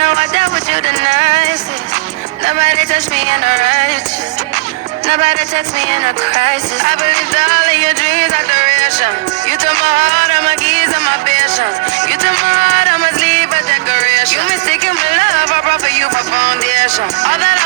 know I dealt with you the nicest. Nobody touched me in a righteous. Nobody text me in a crisis. I believed all of your dreams are duration. You took my heart, all my keys, and my patience. You took my heart, I must leave a decoration. You mistaken my love, I brought for you for foundation. All that